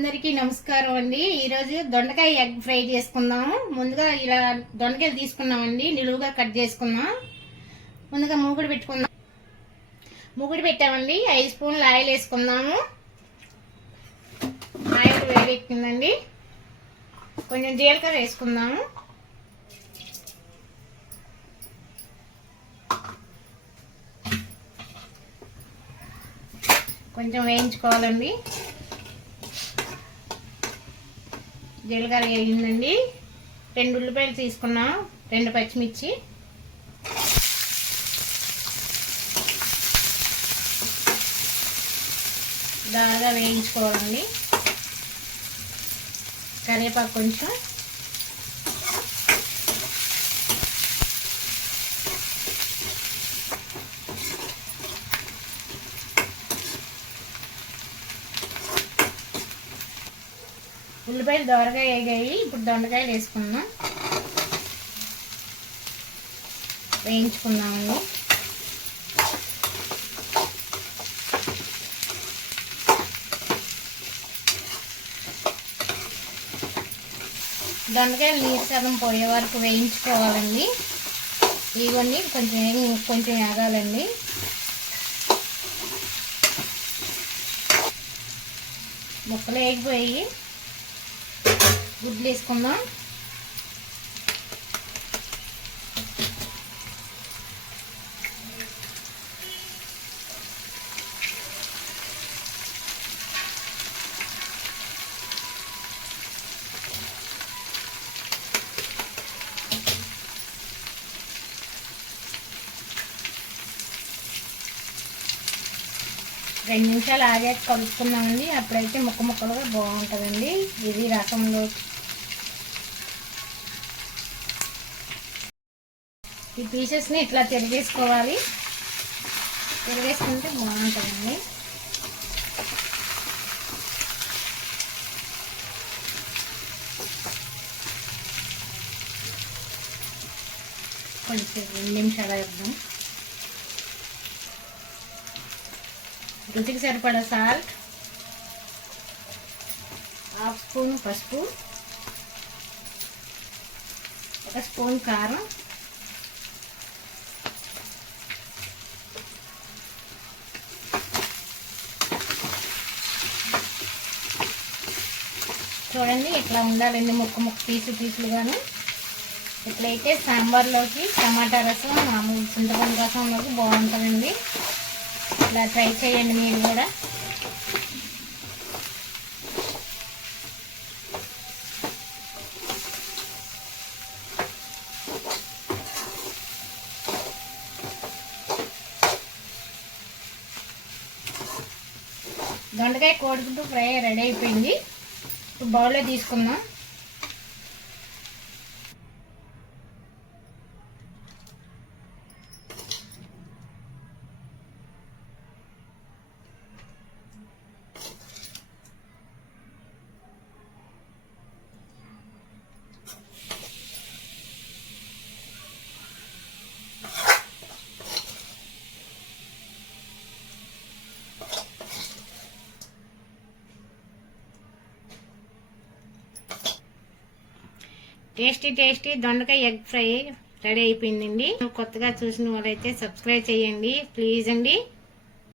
అందరికీ నమస్కారం అండి. ఈరోజు దొండకాయ ఎగ్ ఫ్రై చేసుకుందాము. ముందుగా ఇలా దొండకాయలు తీసుకున్నామండి, నిలువుగా కట్ చేసుకున్నాం. ముందుగా మూగుడు పెట్టామండి. 5 స్పూన్లు ఆయిల్ వేసుకుందాము. ఆయిల్ వేడెక్కిందండి. కొంచెం జీలకర్ర వేసుకుందాము. కొంచెం వేయించుకోవాలండి. జీలకర్ర వేయిందండి. 2 ఉల్లిపాయలు తీసుకున్నాం, 2 పచ్చిమిర్చి, బాగా వేయించుకోవాలండి. కరివేపాకు కొంచెం, ఉల్లిపాయలు దోరగా వేగాయి. ఇప్పుడు దొండకాయలు వేసుకుందాం, వేయించుకుందామండి. దొండకాయలు నీరు సగం పోయే వరకు వేయించుకోవాలండి. ఇవన్నీ కొంచెం వేగాలండి. ముక్కలు వేగిపోయి గుడ్లు వేసుకుందాం. రెండు నిమిషాలు ఆగాక కలుపుకున్నామండి. అప్పుడైతే ముక్కలుగా బాగుంటుందండి. ఇది రసంలో ఈ పీసెస్ని ఇట్లా తిరిగేసుకోవాలి. తిరిగేసుకుంటే బాగుంటుందండి. కొంచెం 2 నిమిషాలు వేద్దాం. రుచికి సరిపడా సాల్ట్, 1/2 స్పూన్ పసుపు, 1 స్పూన్ కారం, చూడండి ఇట్లా ఉండాలండి. ముక్క పీసులుగాను. ఇట్లయితే సాంబార్లోకి, టమాటా రసం, మామూలు చింతపండు రసంలోకి బాగుంటుందండి. ఇలా ట్రై చేయండి మీరు కూడా. దొండకాయ కోడిగుడ్డు ఫ్రై రెడీ అయిపోయింది. ఇప్పుడు బౌల్లో తీసుకుందాం. టేస్టీ దొండకాయ ఎగ్ ఫ్రై రెడీ అయిపోయిందండి. కొత్తగా చూసిన వాళ్ళైతే సబ్స్క్రైబ్ చేయండి ప్లీజ్ అండి.